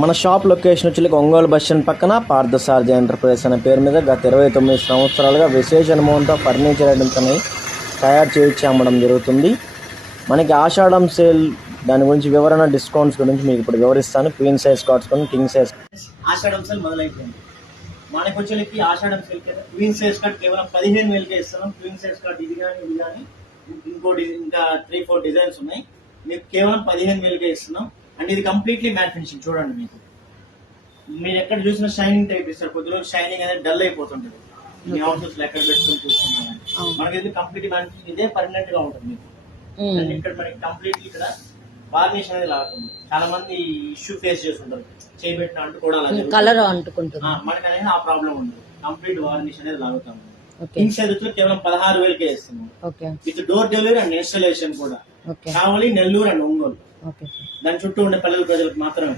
మన shop location వచ్చి Ongole bus stand పక్కన పార్థసారథి ఎంటర్ప్రైజెస్ అనే పేరు మీద గత ఇరవై తొమ్మిది సంవత్సరాలుగా విశేష అనుభవంతో ఫర్నిచర్ ఐటమ్స్ అనేవి తయారు చేయించి అమ్మడం జరుగుతుంది. మనకి ఆషాఢం సేల్ దాని గురించి వివరణ డిస్కౌంట్స్ గురించి మీకు ఇప్పుడు వివరిస్తాను. క్వీన్ సైజ్ కార్డ్స్ కొన్ని కింగ్ సైజ్ ఆషాఢం సేల్ మొదలైపోయింది. మనకు వచ్చేకి ఆషాఢం సేల్ కింద. క్వీన్ సైజ్ కార్డ్ కేవలం పదిహేను వేలకే ఇస్తున్నాం. క్వీన్ సైజ్ కార్డ్ ఇది కానీ ఇది కానీ ఇంకో ఇంకా త్రీ ఫోర్ డిజైన్స్ ఉన్నాయి. మీకు కేవలం పదిహేను వేలకే ఇస్తున్నాం. అండ్ ఇది కంప్లీట్లీ మ్యాట్ ఫినిషింగ్ చూడండి మీకు. మీరు ఎక్కడ చూసినా షైనింగ్ టైప్ ఇస్తారు కొద్ది రోజులు షైనింగ్ అనేది డల్ అయిపోతుంటది. మీ ఆఫీస్లో ఎక్కడ పెట్టుకొని చూసుకుంటాం మనకి ఇది కంప్లీట్ మ్యాట్ ఫినిషింగ్ ఇదే పర్మనెంట్గా ఉంటుంది మీకు. అండ్ ఇక్కడ మనకి కంప్లీట్లీ ఇక్కడ వార్నిష్ అనేది లాగుతుంది. చాలా మంది ఇష్యూ ఫేస్ చేస్తుంటారు. చేయబెట్టిన అంటుకోవడం. కలర్ అంటుకుంటుంది. మనకి అనేది ఆ ప్రాబ్లం ఉండదు. కంప్లీట్ వార్నిష్ అనేది లాగుతాం కేవలం పదహారు వేలకే ఇస్తున్నాం with door delivery and installation కూడా. కావలి నెల్లూరు అండ్ ఒంగోలు ఓకే దాని చుట్టూ ఉండే పల్లెల ప్రజలకు మాత్రమే.